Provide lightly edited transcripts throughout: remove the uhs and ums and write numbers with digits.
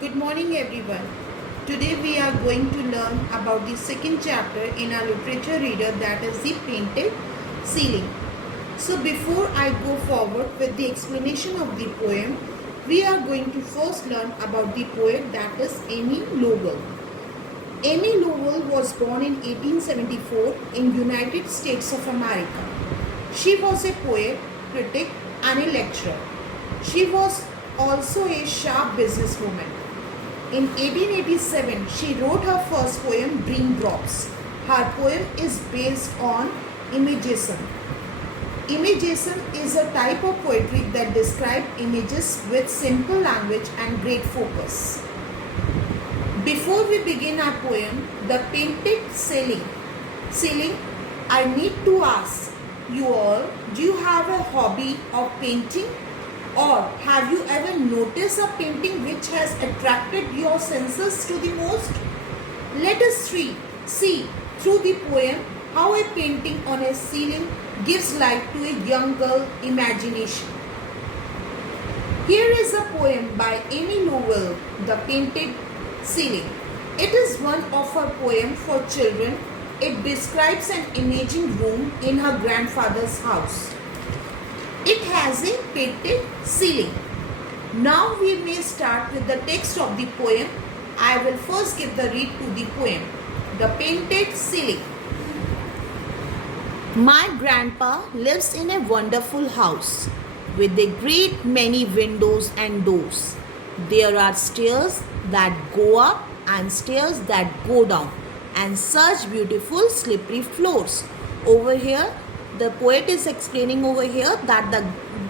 Good morning, everyone. Today we are going to learn about the second chapter in our literature reader, that is the painted ceiling. So before I go forward with the explanation of the poem, we are going to first learn about the poet, that is Amy Lowell. Amy Lowell was born in 1874 in United States of America. She was a poet, critic and a lecturer. She was also a sharp businesswoman. In 1887, she wrote her first poem, Dream Drops. Her poem is based on imagism. Imagism is a type of poetry that describes images with simple language and great focus. Before we begin our poem, The Painted Ceiling, I need to ask you all, do you have a hobby of painting? Or have you ever noticed a painting which has attracted your senses to the most? Let us see through the poem how a painting on a ceiling gives life to a young girl's imagination. Here is a poem by Amy Lowell, The Painted Ceiling. It is one of her poems for children. It describes an imaging room in her grandfather's house. It has a painted ceiling. Now we may start with the text of the poem. I will first give the read to the poem. The Painted Ceiling. My grandpa lives in a wonderful house with a great many windows and doors. There are stairs that go up and stairs that go down, and such beautiful slippery floors. Over here, the poet is explaining over here that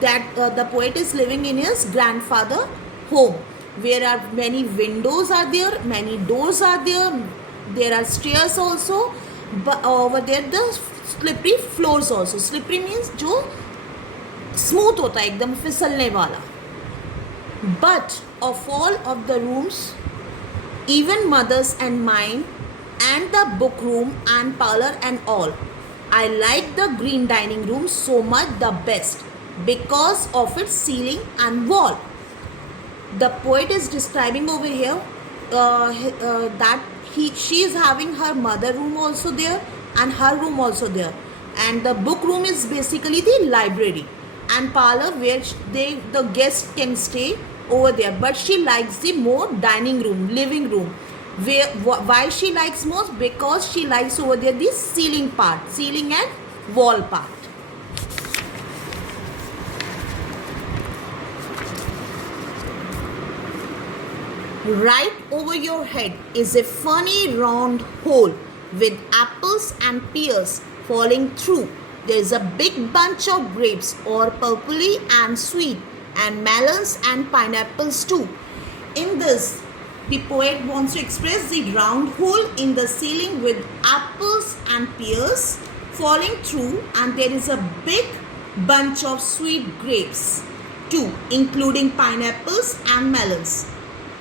the poet is living in his grandfather home, where are many windows are there, many doors are there are stairs also, but over there the slippery floors also. Slippery means जो smooth होता है एकदम फिसलने वाला. But of all of the rooms, even mother's and mine, and the book room and parlor and all, I like the green dining room so much the best because of its ceiling and wall. The poet is describing over here that she is having her mother room also there and her room also there, and the book room is basically the library, and parlor where the guests can stay over there. But she likes the more dining room, living room. Why she likes most? Because she likes over there the ceiling part, ceiling and wall part. Right over your head is a funny round hole with apples and pears falling through. There is a big bunch of grapes, or purpley and sweet, and melons and pineapples too. In this, the poet wants to express the round hole in the ceiling with apples and pears falling through, and there is a big bunch of sweet grapes too, including pineapples and melons.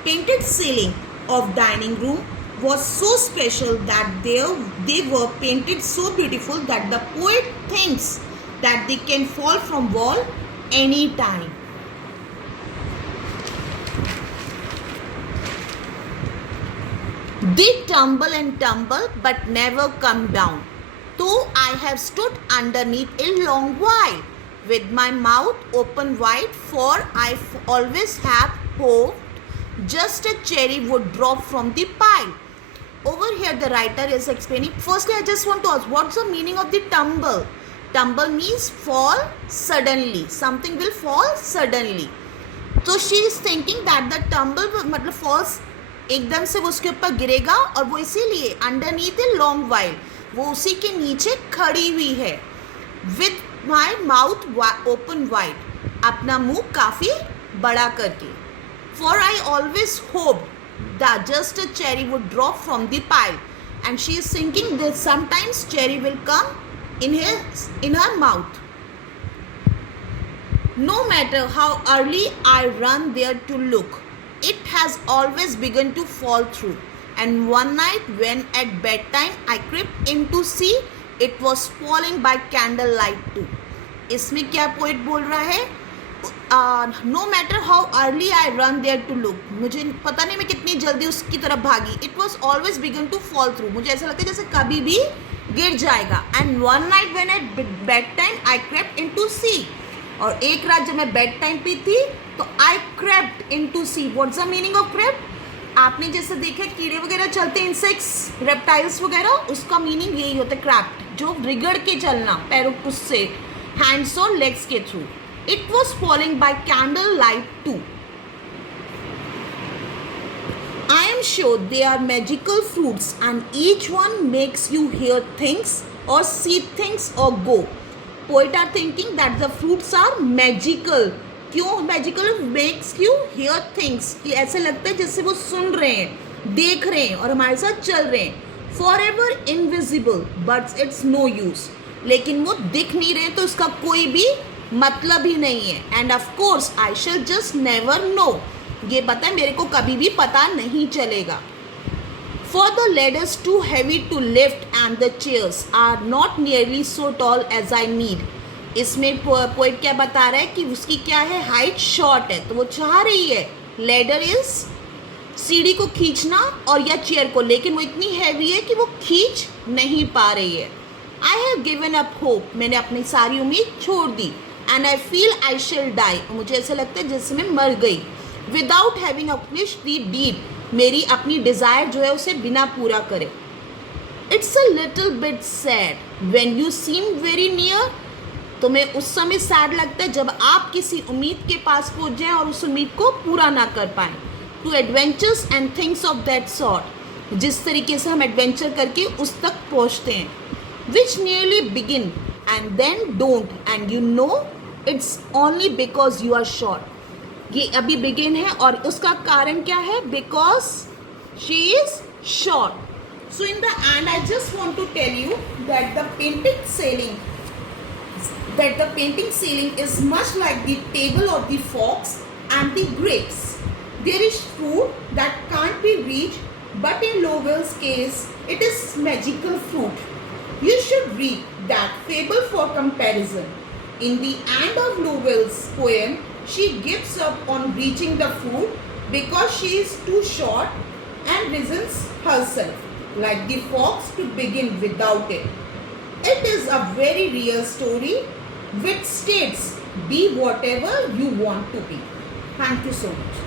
Painted ceiling of dining room was so special that they were painted so beautiful that the poet thinks that they can fall from wall any time. They tumble and tumble but never come down, though I have stood underneath a long while, with my mouth open wide, for I always have hoped just a cherry would drop from the pile. Over here the writer is explaining. Firstly, I just want to ask, what's the meaning of the tumble? Tumble means fall suddenly. Something will fall suddenly. So she is thinking that the tumble मतलब falls एकदम से वो उसके ऊपर गिरेगा, और वो इसीलिए अंडरनीथ ए लॉन्ग वाइल, वो उसी के नीचे खड़ी हुई है. With my mouth open wide, अपना मुंह काफ़ी बड़ा करके. For I always hope that just a cherry would drop from the pile, and she is thinking that sometimes cherry will come in her mouth. No matter how early I run there to look, it has always begun to fall through. And one night when at bedtime I crept in to see, it was falling by candlelight too. इसमें क्या poet बोल रहा है no matter how early I run there to look, मुझे पता नहीं मैं कितनी जल्दी उसकी तरफ भागी, it was always began to fall through, मुझे ऐसा लगता है जैसे कभी भी गिर जाएगा. And one night when at bed time I crept into sea, और एक रात जब मैं बेड टाइम पे थी तो I crept into sea. What's the meaning of crept? आपने जैसे देखे कीड़े वगैरह चलते, इंसेक्ट्स, रेप्टाइल्स वगैरह, उसका मीनिंग यही होता है क्रैप्ट, जो रिगड़ के चलना पैरों उससे, हैंड्स और लेग्स के through. It was falling by candle light too. I am sure they are magical fruits and each one makes you hear things or see things or go. Poet are thinking that the fruits are magical. क्यों magical? Makes you hear things. कि ऐसा लगता है जैसे वो सुन रहे हैं, देख रहे हैं और हमारे साथ चल रहे हैं. Forever invisible, but it's no use. लेकिन वो दिख नहीं रहे तो उसका कोई भी मतलब ही नहीं है. And of course I shall just never know. ये पता है मेरे को कभी भी पता नहीं चलेगा. For the ladders too heavy to lift and the chairs are not nearly so tall as I need. इसमें पोइट क्या बता रहा है कि उसकी क्या है, हाइट शॉर्ट है, तो वो चाह रही है लेडर इज सीढ़ी को खींचना और या चेयर को, लेकिन वो इतनी हैवी है कि वो खींच नहीं पा रही है. I have given up hope, मैंने अपनी सारी उम्मीद छोड़ दी. And I feel I shall die, मुझे ऐसा लगता है जैसे मैं मर गई. Without having accomplished the deed, मेरी अपनी डिज़ायर जो है उसे बिना पूरा करे. It's a little bit sad when you seem very near, तुम्हें उस समय सैड लगता है जब आप किसी उम्मीद के पास पहुंच जाएं और उस उम्मीद को पूरा ना कर पाएं. To adventures and things of that sort, जिस तरीके से हम एडवेंचर करके उस तक पहुंचते हैं. Which nearly begin and then don't, and you know it's only because you are short. ये अभी बिगिन है और उसका कारण क्या है? Because she is short. So in the end I just want to tell you that the painting ceiling is much like the table of the fox and the grapes. There is fruit that can't be reached, but in Lowell's case, it is magical fruit. You should read that fable for comparison. In the end of Lowell's poem, she gives up on reaching the fruit because she is too short and reasons herself, like the fox, to begin without it. It is a very real story which states, be whatever you want to be. Thank you so much.